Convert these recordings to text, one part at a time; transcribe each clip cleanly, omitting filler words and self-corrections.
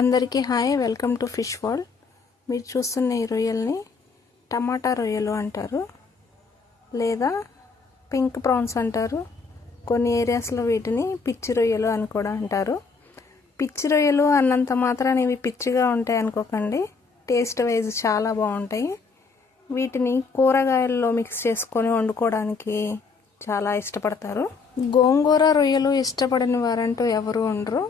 అందరికీ hi, welcome to fish world. మీరు చూస్తున్న ఈ రొయ్యల్ని టమాటా రొయ్యలు అంటారు, లేదా పింక్ ప్రాన్స్ అంటారు. కొన్ని ఏరియాస్లో వీటిని పిచ్చి రొయ్యలు అని కూడా అంటారు. పిచ్చి రొయ్యలు అన్నంత మాత్రాన ఇవి పిచ్చిగా ఉంటాయి అనుకోకండి, టేస్ట్ వైజ్ చాలా బాగుంటాయి. వీటిని కూరగాయల్లో మిక్స్ చేసుకొని వండుకోవడానికి చాలా ఇష్టపడతారు. గోంగూర రొయ్యలు ఇష్టపడని వారంటూ ఎవరు ఉండరు.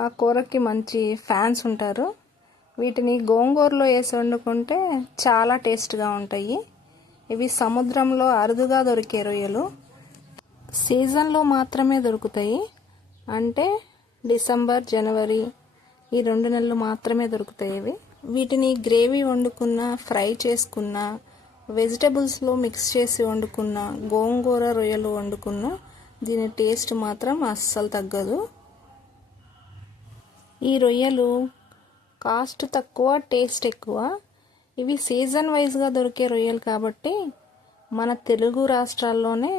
ఆ కూరకి మంచి ఫ్యాన్స్ ఉంటారు. వీటిని గోంగూరలో వేసి వండుకుంటే చాలా టేస్ట్గా ఉంటాయి. ఇవి సముద్రంలో అరుదుగా దొరికే రొయ్యలు. సీజన్లో మాత్రమే దొరుకుతాయి. అంటే డిసెంబర్, జనవరి ఈ 2 నెలలు మాత్రమే దొరుకుతాయి ఇవి. వీటిని గ్రేవీ వండుకున్న, ఫ్రై చేసుకున్న, వెజిటబుల్స్లో మిక్స్ చేసి వండుకున్న, గోంగూర రొయ్యలు వండుకున్న దీని టేస్ట్ మాత్రం అస్సలు తగ్గదు. ఈ రొయ్యలు కాస్ట్ తక్కువ, టేస్ట్ ఎక్కువ. ఇవి సీజన్ వైజ్గా దొరికే రొయ్యలు కాబట్టి మన తెలుగు రాష్ట్రాల్లోనే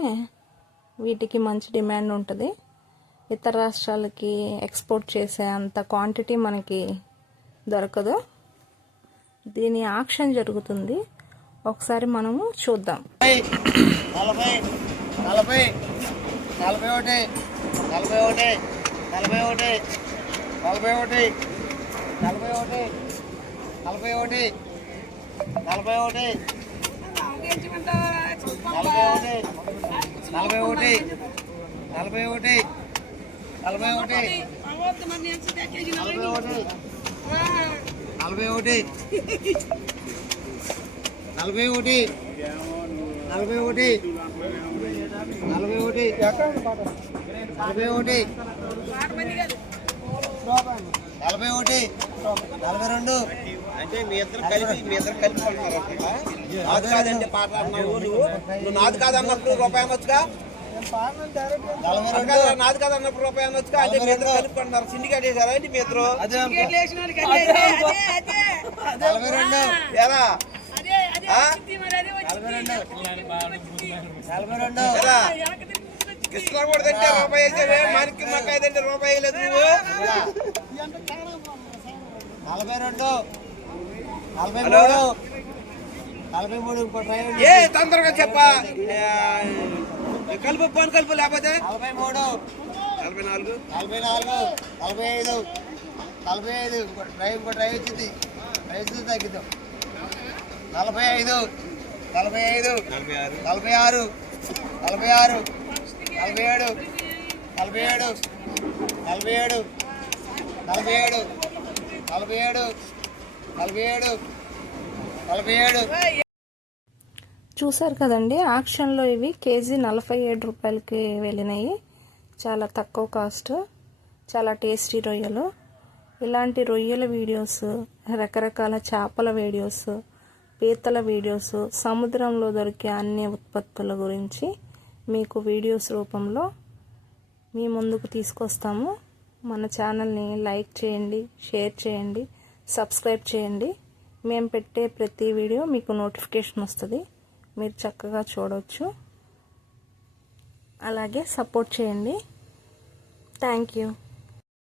వీటికి మంచి డిమాండ్ ఉంటుంది. ఇతర రాష్ట్రాలకి ఎక్స్పోర్ట్ చేసే అంత క్వాంటిటీ మనకి దొరకదు. దీని ఆక్షన్ జరుగుతుంది, ఒకసారి మనము చూద్దాం. 40 40 41 41 41 41 41 41 41 అంటే మీ ఇద్దరు కలిపి కొడుతున్నారు. నాది కాదంటే పాట అన్నావు నువ్వు నాది కాదన్నప్పుడు రూపాయి అనొచ్చుగా, నాది కాదన్నప్పుడు రూపాయి అనొచ్చుగా. అంటే మీ ఇద్దరు కలిపి కొడుతున్నారు. సిండికేట్ చేశారా ఏంటి మీ ఇద్దరు? 42 ఎలా 42 కృష్ణ కూడా తింటే రూపాయి వేసావే, మనకి మక్కాయ తింటే రూపాయి వేయలేదు నువ్వు. 42 43 43 ఏ తొందరగా చెప్పా, కలుపు ఫోన్ కలుపు లేకపోతే 43 44 44 45 45 ఇంకో డ్రైవ్ వచ్చింది, రైతు తగ్గిద్దాం. 45 45 46 46 47 47 47 47 47 47 47. చూసారు కదండి, ఆక్షన్లో ఇవి కేజీ 47 రూపాయలకి వెళ్ళినాయి. చాలా తక్కువ కాస్ట్, చాలా టేస్టీ రొయ్యలు. ఇలాంటి రొయ్యల వీడియోస్, రకరకాల చేపల వీడియోస్, పీతల వీడియోస్, సముద్రంలో దొరికే అన్ని ఉత్పత్తుల గురించి మీకు వీడియోస్ రూపంలో మీ ముందుకు తీసుకొస్తాము. మన ఛానల్ని లైక్ చేయండి, షేర్ చేయండి, సబ్స్క్రైబ్ చేయండి. మేము పెట్టే ప్రతి వీడియో మీకు నోటిఫికేషన్ వస్తుంది, మీరు చక్కగా చూడవచ్చు. అలాగే సపోర్ట్ చేయండి. Thank you.